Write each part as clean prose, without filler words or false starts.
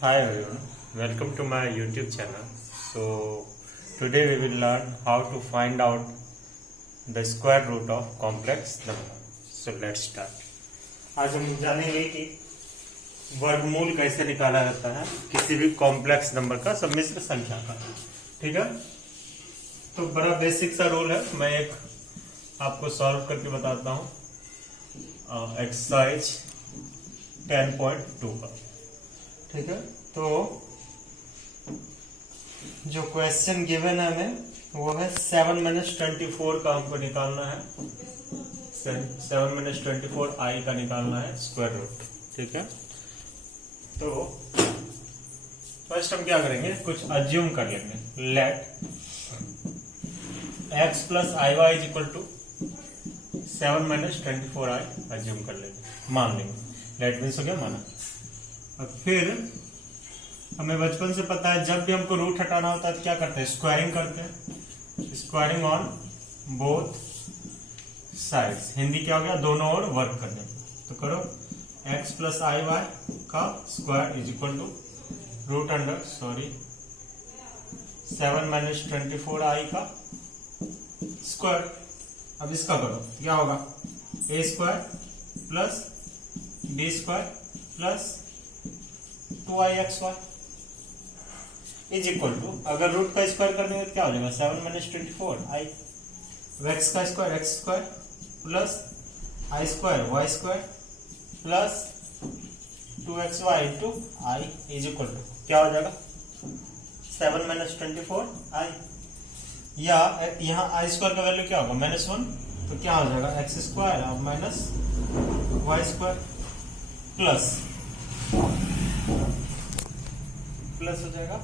Hi everyone, welcome to my YouTube channel. So today we will learn how to find out the square root of complex number. So let's start. आज हम जानेंगे कि वर्गमूल कैसे निकाला जाता है किसी भी कॉम्प्लेक्स नंबर का सम्मिश्र संख्या का। ठीक है, तो बड़ा बेसिक सा रूल है, मैं एक आपको सॉल्व करके बताता हूँ एक्सरसाइज 10.2 का। ठीक है, तो जो क्वेश्चन गिवन है हमें वो है 7 - 24 का हमको निकालना है। 7 - 24 i का निकालना है स्क्वायर रूट। ठीक है, तो फर्स्ट हम क्या करेंगे, कुछ अज्यूम कर लेंगे। Late x + iy = 7 - 24i assume कर लेंगे, मान लेंगे। लेट मीन्स हो गया माना। और फिर हमें बचपन से पता है जब भी हमको रूट हटाना होता है तो क्या करते हैं, स्क्वायरिंग करते हैं। Squaring on both sides, Hindi क्या हो गया, दोनों ओर वर्क करने। तो करो x + iy का स्क्वायर = √7 - 24i का स्क्वायर। अब इसका करो, क्या होगा, a² + b² + 2ixy = अगर रूट का स्क्वायर करने तो क्या हो जाएगा, 7 - 24i। x का square x² + i² y² + 2xy × i = क्या हो जाएगा, 7 - 24i। या यहाँ i² का वैल्यू क्या होगा, -1, तो क्या हो जाएगा, x² - y² प्लस हो जाएगा,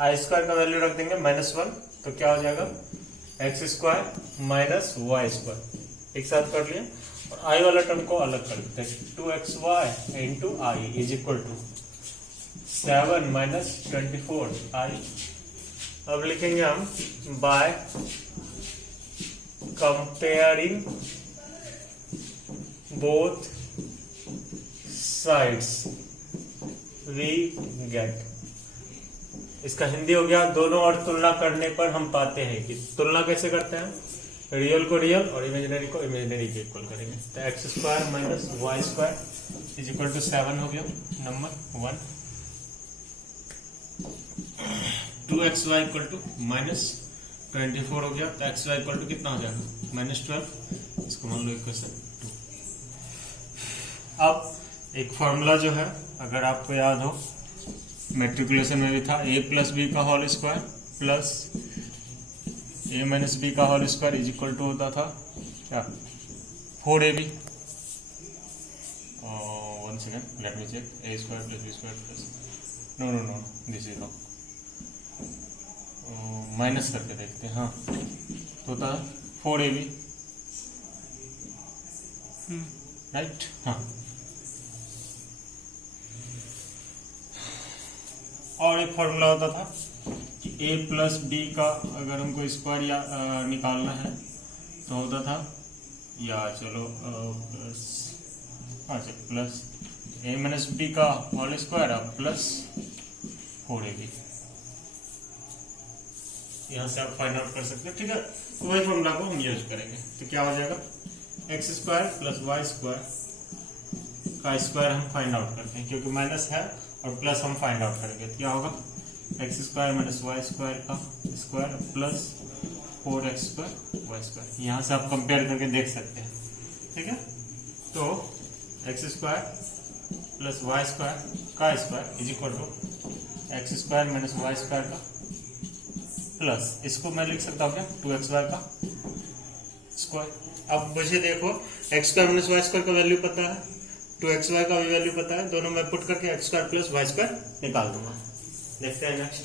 i² का वैल्यू रख देंगे -1, तो क्या हो जाएगा, x² - y²। एक साथ कर लिया, और i वाला टर्म को अलग कर देते हैं। 2xy × i = 7 - 24i। अब लिखेंगे हम by comparing both sides we get. इसका हिंदी हो गया, दोनों और तुलना करने पर हम पाते हैं कि तुलना कैसे करते हैं, रियल को रियल और इमेजिनरी को इमेजिनरी के इक्वल करेंगे। तो x² - y² = 7 हो गया नंबर 1। 2xy = -24 हो गया, तो xy = कितना हो जाएगा, -12। इसको मान लो इक्वेशन 2। अब एक फॉर्मूला जो है, अगर आपको याद हो, मैट्रिकुलेशन में भी था, a + b का whole square plus a - b का होल स्क्वायर = होता था क्या, 4ab। One second, let me check, a² + b² no this is wrong, minus करके देखते हैं। हाँ, तो होता है 4ab, राइट। हाँ, और एक फॉर्मूला होता था कि a + b का अगर हमको स्क्वायर या निकालना है तो होता था, या चलो प्लस a - b का होल स्क्वायर प्लस 4ab। यहाँ से आप फाइंड आउट कर सकते हो। ठीक है, तो वही फॉर्मूला को हम यूज करेंगे। तो क्या हो जाएगा, x² + y² का स्क्वायर हम फाइंड आउट करते हैं, क्योंकि माइनस है और प्लस हम फाइंड आउट करेंगे। तो क्या होगा, x² - y² का स्क्वायर प्लस 4x² y²। यहाँ से आप कंपेयर करके देख सकते हैं। ठीक है, तो x² + y² का स्क्वायर = x² - y² का प्लस, इसको मैं लिख सकता हूँ क्या, 2xy का स्क्वायर। अब मुझे देखो, x² - y² का वैल्यू पता है, 2xy का भी वैल्यू पता है, दोनों में पुट करके x² + y² निकाल दूंगा। देखते हैं नेक्स्ट।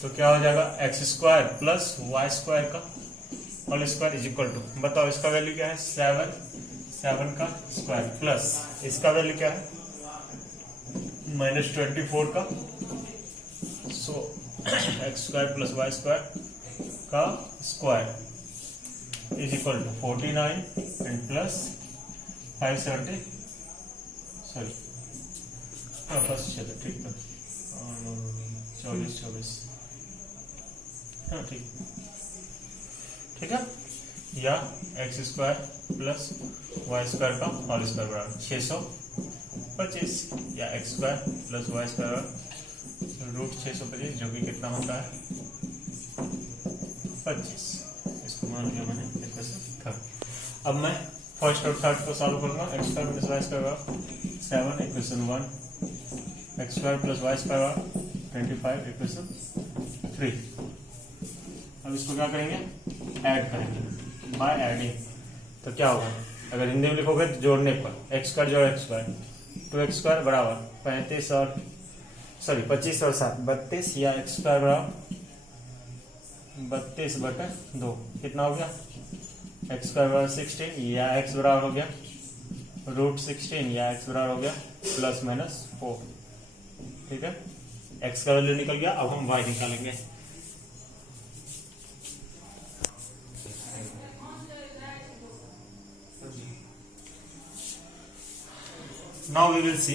तो क्या हो जाएगा, x² + y² का होल स्क्वायर = बताओ इसका वैल्यू क्या है, 7 का स्क्वायर प्लस इसका वैल्यू क्या है, -24 का। सो x² + y² का square is equal to 49 and plus 570 sorry हाँ बस चलो ठीक है 24 हाँ ठीक है या x square plus y square का होल स्क्वायर बराबर 625 या x square plus y square root 625 जो कि कितना होता है 25। इसको मान लिया मैंने इक्वेशन थर्ड। अब मैं फर्स्ट और थर्ड को सॉल्व करूंगा। X square plus y square 7 equation 1 x square plus y square 25 equation 3। अब इसको क्या करेंगे ऐड करेंगे बाय एडिंग। तो क्या होगा अगर हिंदी में लिखोगे तो जोड़ने पर एक्स स्क्वायर जोड़ एक्स स्क्वायर 2x स्क्वायर बराबर 25 और 7 32 या एक्स स्क्वायर बराबर 32/2 कितना हो गया एक्स स्क्वायर बराबर 16 या एक्स बराबर हो गया रूट 16 या एक्स बराबर हो गया प्लस माइनस 4। ठीक है एक्स का वैल्यू निकल गया। अब हम वाई निकालेंगे। Now we will see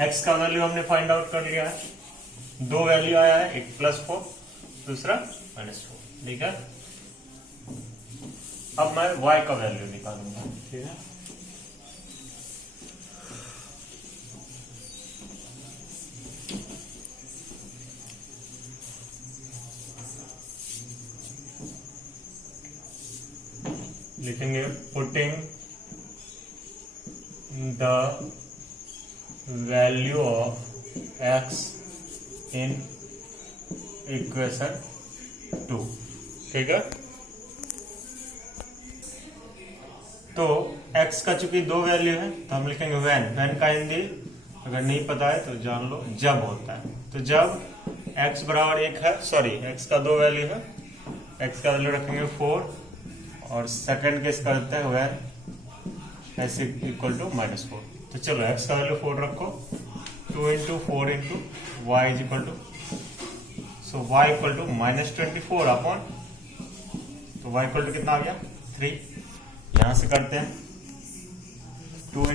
x का वैल्यू हमने फाइंड आउट कर लिया है। दो वैल्यू आया है, एक +4 दूसरा -4। ठीक है अब मैं y का वैल्यू निकालूंगा। ठीक है लिखेंगे putting the value of x in equation 2। ठीक है तो x का चूंकि दो वैल्यू है तो हम लिखेंगे वैन का हिंदी अगर नहीं पता है तो जान लो जब होता है। तो जब x बराबर 1 है x का दो वैल्यू है x का वैल्यू रखेंगे 4 और सेकंड केस करते हैं वैन s इक्वल टू -4। तो चलो x का वैल्यू 4 रखो 2 × 4 × y is equal to so y equal to -24 upon तो y इक्वल टू कितना आ गया 3। यहां से करते हैं 2 ×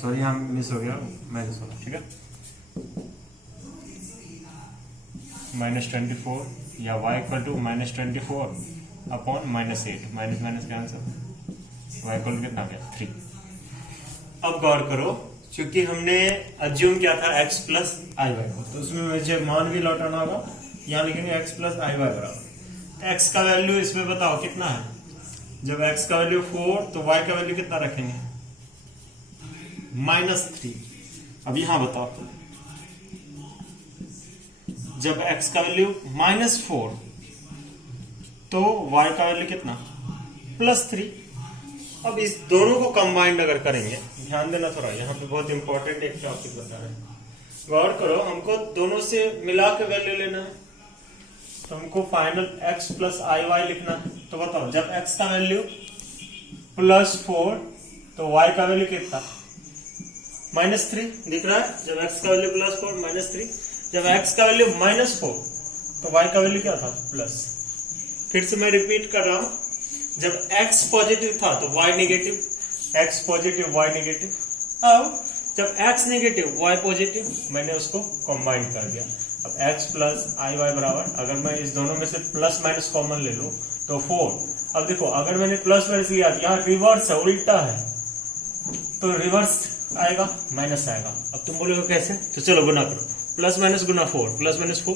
सॉरी यहाँ मिस हो गया -4। ठीक है -24 या y equal to -24 upon -8 minus का आंसर y इक्वल टू कितना आ गया 3। अब गौर करो क्योंकि हमने अज्यूम किया था x प्लस आई वाई को तो उसमें मुझे मान भी लौटाना होगा। यहाँ लिखेंगे x प्लस आई वाई बराबर x का वैल्यू इसमें बताओ कितना है। जब x का वैल्यू 4 तो y का वैल्यू कितना रखेंगे -3। अब यहां बताओ जब x का वैल्यू -4 तो y का वैल्यू कितना +3। अब इस दोनों को कंबाइंड अगर करेंगे ध्यान देना थोड़ा यहाँ पे बहुत इंपॉर्टेंट एक टॉपिक बता रहे हैं। गौर करो हमको दोनों से मिला के वैल्यू लेना है तो हमको फाइनल x प्लस आई वाई लिखना है। तो बताओ जब x का वैल्यू +4 तो y का वैल्यू कितना -3 दिख रहा है। जब x का वैल्यू +4 -3 जब x का वैल्यू -4 तो y का वैल्यू क्या था प्लस। फिर से मैं रिपीट कर रहा हूं जब x पॉजिटिव था तो y negative x positive y negative. अब जब x नेगेटिव y पॉजिटिव मैंने उसको कंबाइन कर दिया। अब x प्लस आई वाई बराबर अगर मैं इस दोनों में से प्लस माइनस कॉमन ले लूं तो 4। अब देखो अगर मैंने प्लस माइनस लिया यहाँ रिवर्स है उल्टा है तो रिवर्स आएगा माइनस आएगा। अब तुम बोलोगे कैसे तो चलो गुना करो plus minus Guna 4 plus minus 4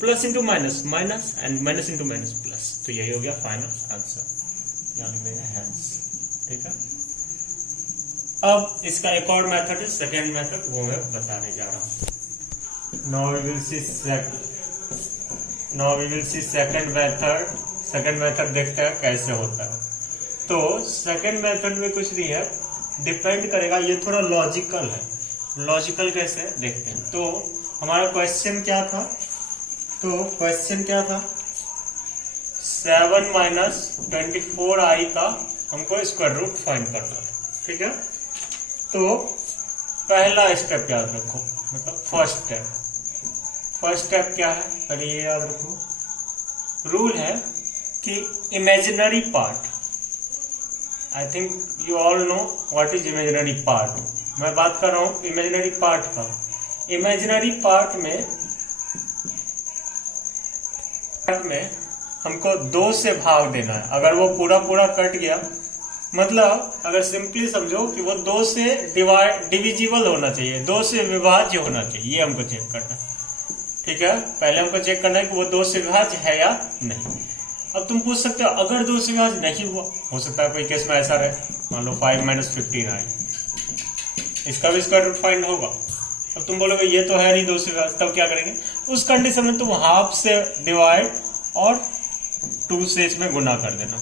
plus into minus minus and minus into minus plus. तो यही हो गया फाइनल आंसर यहाँ लिख देंगे हैंस। ठीक है अब इसका एक और मेथड है सेकेंड मेथड वो मैं बताने जा रहा हूँ। Now we will see second method देखते हैं कैसे होता है। तो सेकेंड मेथड में कुछ नहीं है डिपेंड करेगा ये थोड़ा लॉजिकल है। लॉजिकल कैसे देखते हैं। तो हमारा क्वेश्चन क्या था 7 - 24i का हमको स्क्वायर रूट फाइंड करना था। ठीक है तो पहला स्टेप याद रखो मतलब फर्स्ट स्टेप क्या है। अरे ये याद रखो रूल है कि imaginary part, I think you all know what is imaginary part. मैं बात कर रहा हूं इमेजिनरी पार्ट का। इमेजिनरी पार्ट में हमको 2 से भाग देना है। अगर वो पूरा पूरा कट गया, मतलब अगर सिंपली समझो कि वो 2 से डिविजिबल होना चाहिए, 2 से विभाज्य होना चाहिए, ये हमको चेक करना है। ठीक है, पहले हमको चेक करना है कि वो 2 से विभाज्य है या नहीं। अब तुम पूछ सकते हो अगर 2 से विभाज्य नहीं हुआ, हो सकता है कोई केस में ऐसा रहे, मान लो 5 - 15 आए, इसका भी स्क्वायर रूट फाइंड होगा। अब तुम बोलोगे ये तो है नहीं 2 से विभाज्य, तब क्या करेंगे? उस कंडीशन में तुम हाफ से डिवाइड और 2 से इसमें गुना कर देना।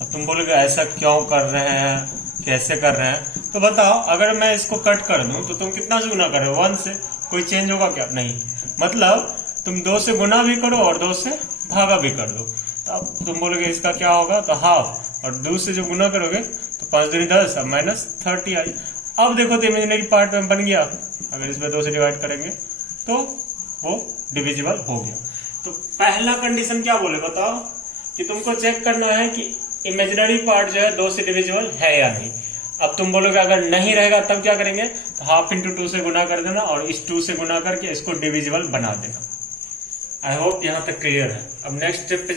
अब तुम बोलोगे ऐसा क्यों कर रहे हैं, कैसे कर रहे हैं? तो बताओ, अगर मैं इसको कट कर दूं तो तुम कितना से गुना कर रहे हो? 1 से। कोई चेंज होगा क्या? नहीं। मतलब तुम 2 से गुना भी करो और 2 से भागा भी कर दो, तो अब तुम बोलोगे इसका क्या होगा? तो हाफ, और 2 से जो गुना करोगे तो 5 दूनी 10, अब -30 आई। अब देखो तो इमेजिनरी पार्ट में बन गया। अगर इसमें 2 से डिवाइड करेंगे तो वो डिविजिबल हो गया। तो पहला कंडीशन क्या बोले बताओ, कि तुमको चेक करना है कि इमेजिनरी पार्ट जो है 2 से डिविजिबल है या नहीं। अब तुम बोलोगे अगर नहीं रहेगा तब क्या करेंगे? तो हाफ इंटू 2 से गुना कर देना और इस 2 से गुना करके इसको डिविजिबल बना देना। आई होप यहां तक क्लियर है। अब नेक्स्ट स्टेप पे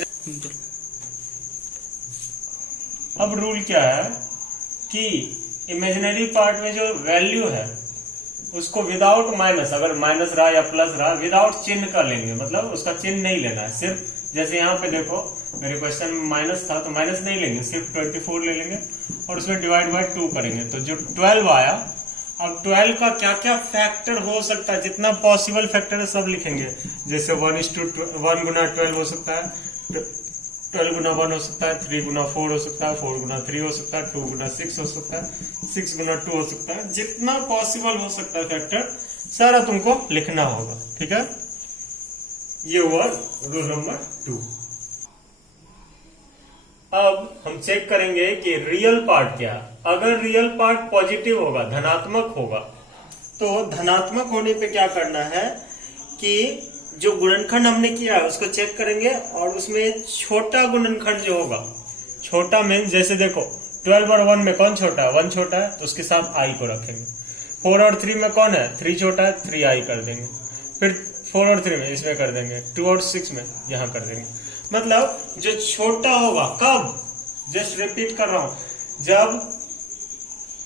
अब रूल क्या है कि इमेजिनरी पार्ट में जो वैल्यू है उसको विदाउट माइनस, अगर माइनस रहा या प्लस रहा, विदाउट चिन्ह का लेंगे, मतलब उसका चिन्ह नहीं लेना है। सिर्फ जैसे यहाँ पे देखो मेरे क्वेश्चन में माइनस था तो माइनस नहीं लेंगे, सिर्फ 24 ले लेंगे और उसमें डिवाइड बाय 2 करेंगे। तो जो 12 आया, अब 12 का क्या क्या फैक्टर हो सकता है, जितना पॉसिबल फैक्टर है सब लिखेंगे। जैसे 1 गुना 12 हो सकता है, 12 गुना 1 हो सकता है, 3 गुना 4 हो सकता है, 4 गुना 3 हो सकता है, 2 गुना 6 हो सकता है, 6 गुना 2 हो सकता है। जितना पॉसिबल हो सकता है फैक्टर सारा तुमको लिखना होगा। ठीक है, ये हुआ रूल नंबर 2। अब हम चेक करेंगे कि रियल पार्ट क्या है। अगर रियल पार्ट पॉजिटिव होगा, धनात्मक होगा, तो धनात्मक होने पे क्या करना है कि जो गुणनखंड हमने किया है उसको चेक करेंगे और उसमें छोटा गुणनखंड जो होगा, छोटा मीन जैसे देखो 12 और 1 में कौन छोटा है? 1 छोटा है तो उसके साथ i को रखेंगे। 4 और 3 में कौन है? 3 छोटा है, 3i कर देंगे। फिर 4 और 3 में इसमें कर देंगे, 2 और 6 में यहां कर देंगे। मतलब जो छोटा होगा, कब? जस्ट रिपीट कर रहा हूं, जब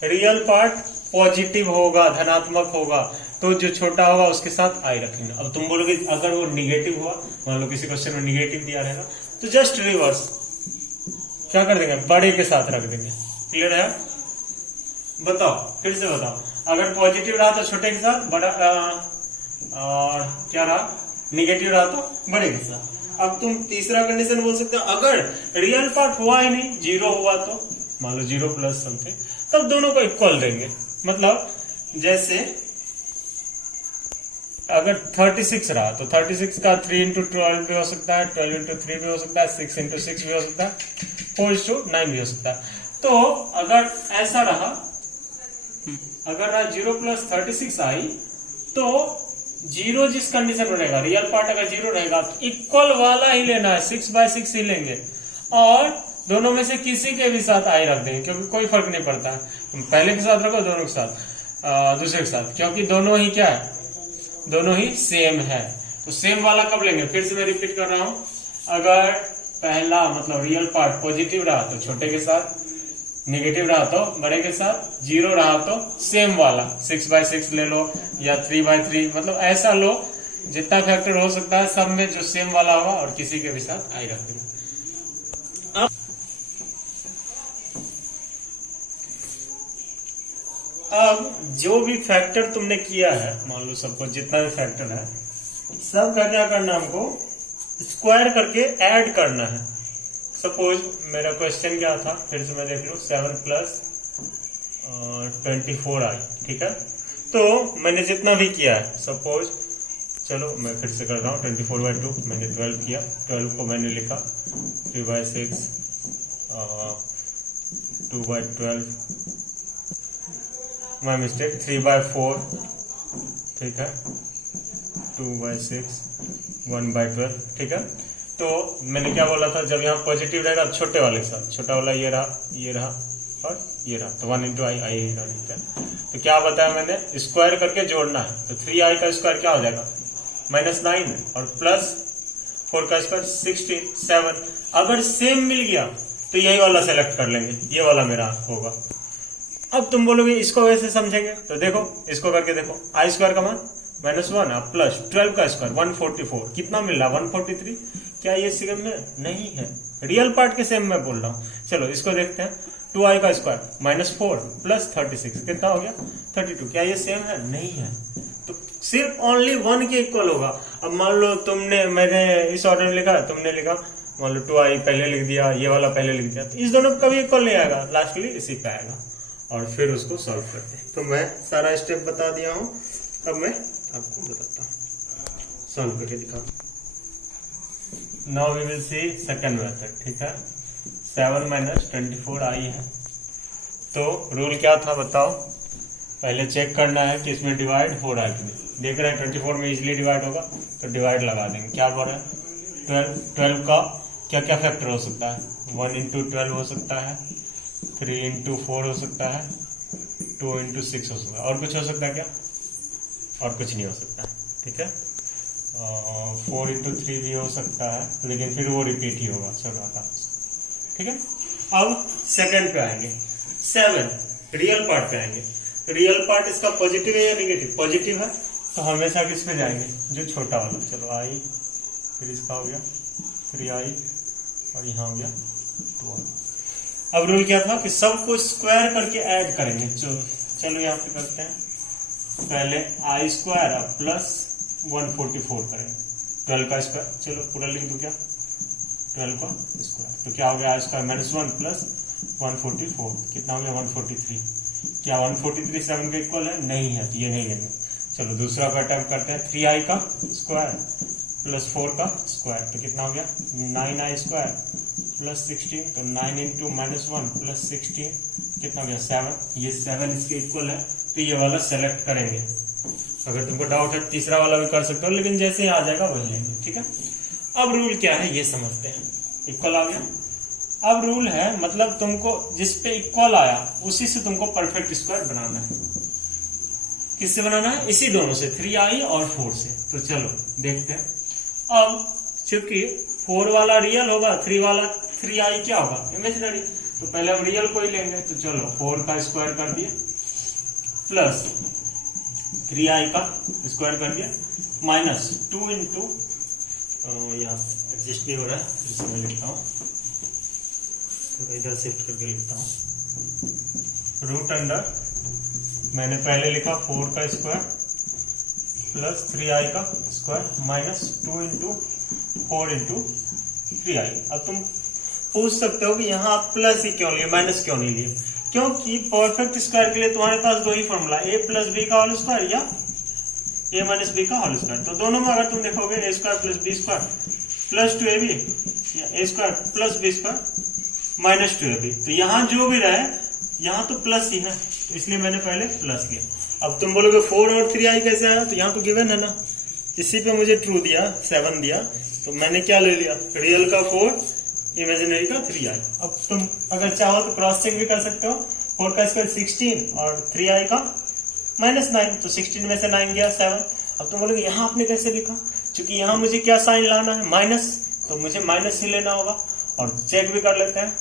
रियल पार्ट पॉजिटिव होगा, धनात्मक होगा, तो जो छोटा होगा उसके साथ आई रखेंगे। अब तुम बोलोगे अगर वो निगेटिव हुआ, मान लो किसी क्वेश्चन में निगेटिव दिया रहेगा, तो जस्ट रिवर्स क्या कर देंगे? बड़े के साथ रख देंगे। क्लियर है? बताओ, फिर से बताओ। अगर पॉजिटिव रहा तो छोटे के साथ, बड़ा और क्या रहा? निगेटिव रहा तो बड़े के साथ। अब तुम तीसरा कंडीशन बोल सकते हो, अगर रियल पार्ट हुआ ही नहीं, 0 हुआ तो, मान लो 0 प्लस समथिंग, तब दोनों को इक्वल देंगे। मतलब जैसे अगर 36 रहा तो 36 का 3 इंटू 12 भी हो सकता है, 12 इंटू 3 भी हो सकता है, 6 इंटू 6 भी हो सकता है, 4:9 भी हो सकता है। तो अगर ऐसा रहा, अगर रहा 0 प्लस 36 आई, तो 0 जिस कंडीशन में रहेगा, रियल पार्ट अगर 0 रहेगा तो इक्वल वाला ही लेना है, 6/6 ही लेंगे और दोनों में से किसी के भी साथ आई रख देंगे, क्योंकि कोई फर्क नहीं पड़ता है। पहले के साथ रखो, दोनों के साथ, दूसरे के साथ, क्योंकि दोनों ही क्या है? दोनों ही सेम है। तो सेम वाला कब लेंगे? फिर से मैं रिपीट कर रहा हूं, अगर पहला मतलब रियल पार्ट पॉजिटिव रहा तो छोटे के साथ, नेगेटिव रहा तो बड़े के साथ, 0 रहा तो सेम वाला 6/6 ले लो या 3/3, मतलब ऐसा लो जितना फैक्टर हो सकता है सब में जो सेम वाला होगा और किसी के भी साथ आई रख देना। अब जो भी फैक्टर तुमने किया है, मान लो सबको जितना भी फैक्टर है, सब का क्या करना है? हमको स्क्वायर करके ऐड करना है। सपोज मेरा क्वेश्चन क्या था, फिर से मैं देख लूं, 7 प्लस 24 आई, ठीक है। तो मैंने जितना भी किया है, सपोज चलो मैं फिर से कर रहा हूँ, 24/2 मैंने 12 किया, 12 को मैंने लिखा 3/6, 2/12, माई मिस्टेक, 3/4, ठीक है, 2/6, 1/12, ठीक है। तो मैंने क्या बोला था, जब यहाँ पॉजिटिव रहेगा छोटे वाले के साथ, छोटा वाला ये रहा और ये रहा, तो 1 इंटू आई लिखते हैं। तो क्या बताया मैंने, स्क्वायर करके जोड़ना है, तो 3i का स्क्वायर क्या हो जाएगा -9 और प्लस 4 का स्क्वायर 16 7। अगर सेम मिल गया तो यही वाला सेलेक्ट कर लेंगे, ये वाला मेरा होगा। अब तुम बोलोगे इसको वैसे समझेंगे, तो देखो इसको करके देखो, आई स्क्वायर का मान -1 अब प्लस 12 का स्क्वायर 144, कितना मिल रहा 143। क्या ये सेम में नहीं है, रियल पार्ट के सेम में बोल रहा हूँ। चलो इसको देखते हैं, 2i का स्क्वायर -4 प्लस 36 कितना हो गया 32। क्या ये सेम है, नहीं है, तो सिर्फ ओनली 1 के इक्वल होगा। अब मान लो मैंने इस ऑर्डर में लिखा, तुमने लिखा मान लो 2i पहले लिख दिया, ये वाला पहले लिख दिया, तो इस दोनों का कभी इक्वल नहीं आएगा, लास्टली इसी पे आएगा और फिर उसको सॉल्व करते हैं। तो मैं सारा स्टेप बता दिया हूँ, अब मैं आपको बताता हूँ, सॉल्व करके दिखाऊँ। Now we will see second method, ठीक है। 7 - 24i है, तो रूल क्या था बताओ। पहले चेक करना है कि इसमें डिवाइड हो रहा है कि नहीं। देख रहे हैं 24 में इजीली डिवाइड होगा, तो डिवाइड लगा देंगे। क्या बोल रहे हैं 12 का क्या क्या फैक्टर हो सकता है, 1 इंटू 12 हो सकता है, 3 इंटू 4 हो सकता है, 2 इंटू 6 हो सकता है, और कुछ हो सकता है क्या, और कुछ नहीं हो सकता, ठीक है। 4 इंटू 3 भी हो सकता है, लेकिन फिर वो रिपीट ही होगा, चलो आता, ठीक है। अब सेकंड पे आएंगे, 7 रियल पार्ट पे आएंगे। रियल पार्ट इसका पॉजिटिव है या नेगेटिव, पॉजिटिव है, तो हमेशा किस पे जाएंगे, जो छोटा वाला। चलो i, फिर इसका हो गया 3i और यहाँ हो गया 2i। अब रूल क्या था कि सबको स्क्वायर करके ऐड करेंगे। चलो यहाँ पे करते हैं, पहले i स्क्वायर अब प्लस 144 करेंगे, 12 का स्क्वायर, चलो पूरा लिख दूं क्या, 12 का स्क्वायर, तो क्या हो गया i स्क्वायर -1 प्लस 144 कितना हो गया 143। क्या 143 7 के इक्वल है, नहीं है, तो ये नहीं लेंगे। चलो दूसरा का अटेम्प्ट करते हैं, 3i का स्क्वायर प्लस 4 का स्क्वायर, तो कितना हो गया 9i स्क्वायर प्लस 16, तो 9 इंटू -1 प्लस 16 कितना हो गया 7। ये 7 इसके इक्वल है, तो ये वाला सेलेक्ट करेंगे। अगर तुमको डाउट है तीसरा वाला भी कर सकते हो, लेकिन जैसे ही आ जाएगा वही लेंगे, ठीक है। अब रूल क्या है ये समझते हैं, इक्वल आ गया। अब रूल है, मतलब तुमको जिस पे इक्वल आया उसी से तुमको परफेक्ट स्क्वायर बनाना है। किससे बनाना है, इसी दोनों से, 3i और 4 से। तो चलो देखते हैं। अब चूंकि 4 वाला रियल होगा, 3i क्या होगा, इमेजिनरी, तो पहले हम रियल को ही लेंगे। तो चलो 4 का स्क्वायर कर दिया प्लस 3i का स्क्वायर कर दिया -2 इंटू, यहाँ एडजस्ट नहीं हो रहा है, इसमें मैं लिखता हूँ, थोड़ा इधर शिफ्ट करके लिखता हूँ, रूट अंडर, मैंने पहले लिखा 4 का स्क्वायर प्लस 3i का स्क्वायर -2 इंटू 4 इंटू 3i। अब तुम पूछ सकते हो कि यहाँ आप प्लस ही क्यों लिए, माइनस क्यों नहीं लिए, क्योंकि परफेक्ट स्क्वायर के लिए तुम्हारे पास दो ही फॉर्मूला, a प्लस बी का होल स्क्वायर या a माइनस बी का होल स्क्वायर। तो दोनों में अगर तुम देखोगे a square plus b square plus 2ab या a square plus b square -2ab, तो यहाँ जो भी रहे यहाँ तो प्लस ही है, इसलिए मैंने पहले प्लस लिया। अब तुम बोलोगे 4 और 3i कैसे आया, तो यहाँ तो गिवन है ना, इसी पे मुझे ट्रू दिया 7 दिया, तो मैंने क्या ले लिया, रियल का 4, इमेजिनरी का 3i। अब तुम अगर चाहो तो क्रॉस चेक भी कर सकते हो, 4 का स्क्वायर 16 और 3i का -9, तो 16 में से 9 गया 7। अब तुम बोलोगे यहाँ आपने कैसे लिखा, क्योंकि यहाँ मुझे क्या साइन लाना है, माइनस, तो मुझे माइनस ही लेना होगा। और चेक भी कर लेते हैं,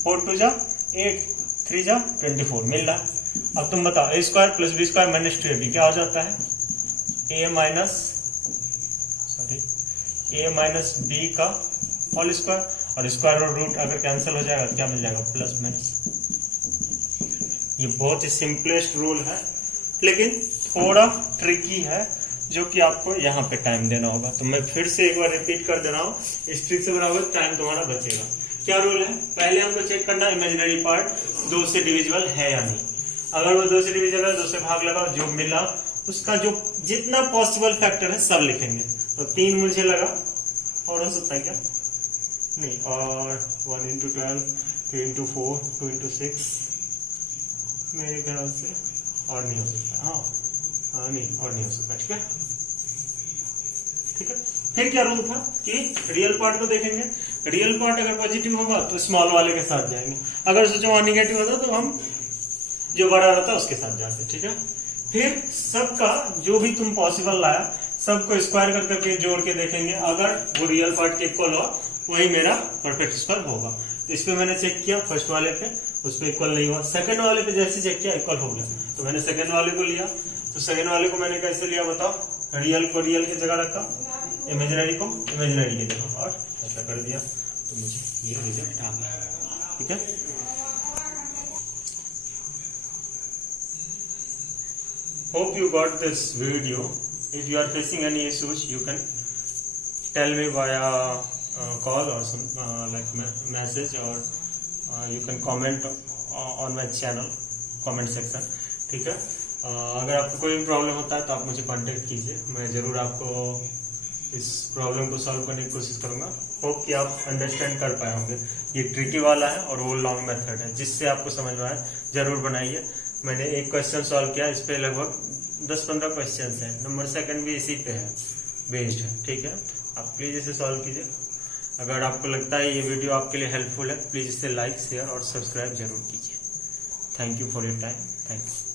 4 2 जा 8, 3 जा 24 मिल रहा है। अब तुम बताओ a square plus b square -2ab क्या हो जाता है, a माइनस बी का होल स्क्वायर, और स्क्वायर और रूट अगर कैंसिल हो जाएगा क्या मिल जाएगा, प्लस माइनस। ये बहुत ही सिंपलेस्ट रूल है, लेकिन थोड़ा ट्रिकी है, जो कि आपको यहाँ पे टाइम देना होगा। तो मैं फिर से एक बार रिपीट कर दे रहा हूँ, इस ट्रिक से बनाओगे टाइम तुम्हारा बचेगा। क्या रूल है, पहले हमको चेक करना इमेजिनरी पार्ट 2 से डिविजिबल है या नहीं। अगर वो 2 से डिविजिबल है, 2 से भाग लगाओ, जो मिला उसका जो जितना पॉसिबल फैक्टर है सब लिखेंगे। तो 3 मुझे लगा, और हो सकता है क्या नहीं, और 1 इंटू 12, 3 इंटू 4, 2 इंटू 6 मेरे ख्याल से, और नहीं हो सकता, हाँ नहीं, और नहीं हो सकता, ठीक है। फिर क्या रूल था कि रियल पार्ट को देखेंगे, रियल पार्ट अगर पॉजिटिव होगा तो स्मॉल वाले के साथ जाएंगे, अगर सोचो वहां निगेटिव होता तो हम जो बड़ा रहता उसके साथ जाते। ठीक है, फिर सबका जो भी तुम पॉसिबल लाया सबको स्क्वायर कर करके जोड़ के देखेंगे, अगर वो रियल पार्ट के इक्वल हो वही मेरा परफेक्ट स्क्वायर होगा। तो इस पे मैंने चेक किया, फर्स्ट वाले पे उस पे इक्वल नहीं हुआ, सेकंड वाले पे जैसे चेक किया इक्वल हो गया, तो मैंने सेकंड वाले को लिया। तो सेकंड वाले को मैंने कैसे लिया बताओ, रियल को रियल की जगह रखा, इमेजिनरी को इमेजिनरी की जगह, और ऐसा कर दिया, तो मुझे ये रिजल्ट आ गया। ठीक है, hope you got this video. If you are facing any issues, you can tell me via call or some like message, or you can comment on my channel comment section. ठीक है, अगर आपको कोई भी problem होता है तो आप मुझे कांटेक्ट कीजिए, मैं जरूर आपको इस प्रॉब्लम को सॉल्व करने की कोशिश करूंगा। होप कि आप अंडरस्टैंड कर पाए होंगे। ये ट्रिकी वाला है और वो लॉन्ग मेथड है, जिससे आपको समझ में आए जरूर बनाइए। मैंने एक क्वेश्चन सॉल्व किया, इस पे लगभग 10-15 क्वेश्चन है, नंबर सेकंड भी इसी पे है बेस्ड है। ठीक है, आप प्लीज इसे सॉल्व कीजिए। अगर आपको लगता है ये वीडियो आपके लिए हेल्पफुल है, प्लीज इसे लाइक शेयर और सब्सक्राइब जरूर कीजिए। Thank you for your time, thank you.